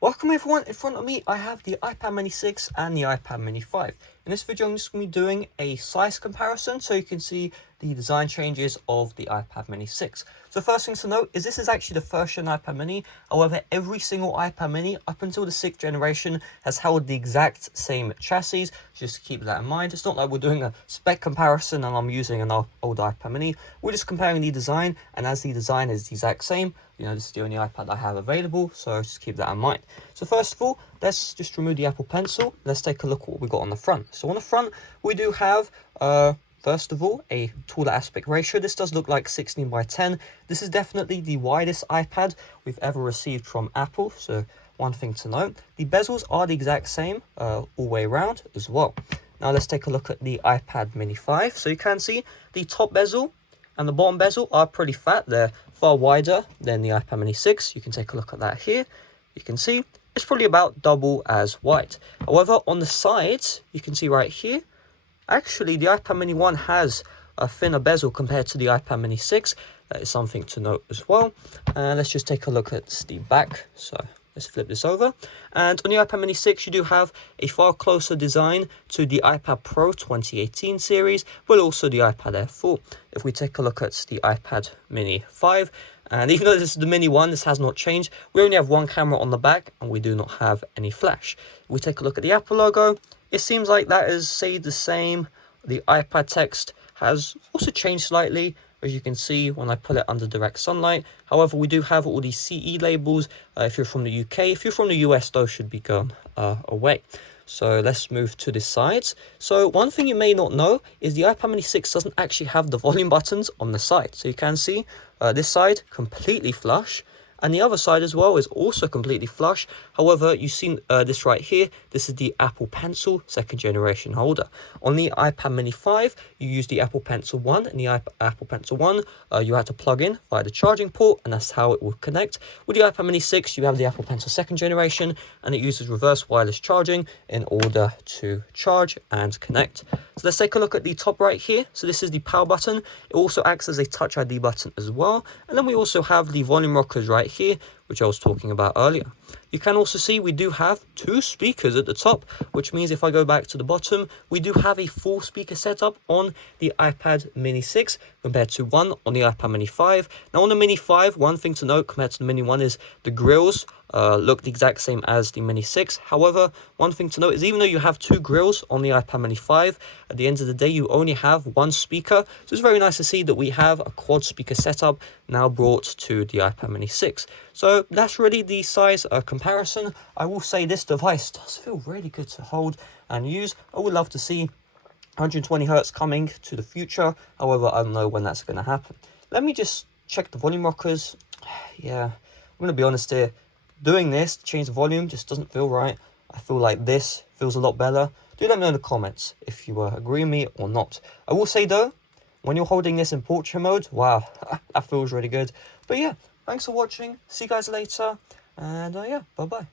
Welcome everyone, in front of me I have the iPad mini 6 and the iPad mini 5. In this video I'm just going to be doing a size comparison so you can see the design changes of the iPad mini 6. So first thing to note is this is actually the first gen iPad mini, however every single iPad mini up until the 6th generation has held the exact same chassis, just to keep that in mind. It's not like we're doing a spec comparison and I'm using an old iPad mini, we're just comparing the design, and as the design is the exact same, you know, this is the only iPad I have available, so just keep that in mind. So first of all, let's just remove the Apple Pencil. Let's take a look at what we got on the front. So on the front, we do have, first of all, a taller aspect ratio. This does look like 16 by 10. This is definitely the widest iPad we've ever received from Apple. So one thing to note, the bezels are the exact same all the way around as well. Now let's take a look at the iPad mini 5. So you can see the top bezel and the bottom bezel are pretty fat. They're far wider than the iPad mini 6. You can take a look at that here. You can see it's probably about double as wide. However, on the sides, you can see right here, actually the iPad mini 1 has a thinner bezel compared to the iPad mini 6. That is something to note as well. Let's just take a look at the back. So let's flip this over. And on the iPad mini 6, you do have a far closer design to the iPad Pro 2018 series, but also the iPad Air 4. If we take a look at the iPad mini 5, and even though this is the mini 1, this has not changed. We only have one camera on the back, and we do not have any flash. If we take a look at the Apple logo, it seems like that is stayed the same. The iPad text has also changed slightly, as you can see when I put it under direct sunlight. However, we do have all these CE labels if you're from the UK. If you're from the US, those should be gone away. So let's move to the sides. So one thing you may not know is the iPad mini 6 doesn't actually have the volume buttons on the side. So you can see this side completely flush, and the other side as well is also completely flush. However, you've seen this right here. This is the Apple Pencil 2nd generation holder. On the iPad mini 5, you use the Apple Pencil 1, and the Apple Pencil 1 you had to plug in via the charging port, and that's how it will connect. With the iPad mini 6, you have the Apple Pencil 2nd generation, and it uses reverse wireless charging in order to charge and connect. So let's take a look at the top right here. So this is the power button. It also acts as a Touch ID button as well. And then we also have the volume rockers right here, which I was talking about earlier. You can also see we do have 2 speakers at the top, which means if I go back to the bottom, we do have a full speaker setup on the iPad mini 6 compared to one on the iPad mini 5. Now on the mini 5, one thing to note compared to the mini 1 is the grills look the exact same as the mini 6. However, one thing to note is even though you have 2 grills on the iPad mini 5, at the end of the day you only have 1 speaker. So it's very nice to see that we have a quad speaker setup now brought to the iPad mini 6. So that's really the size comparison. I will say this device does feel really good to hold and use. I would love to see 120 Hz coming to the future. However, I don't know when that's going to happen. Let me just check the volume rockers. Yeah, I'm going to be honest here. Doing this to change the volume just doesn't feel right. I feel like this feels a lot better. Do let me know in the comments if you agree with me or not. I will say though, when you're holding this in portrait mode, wow, that feels really good. But yeah, thanks for watching. See you guys later. And yeah, bye-bye.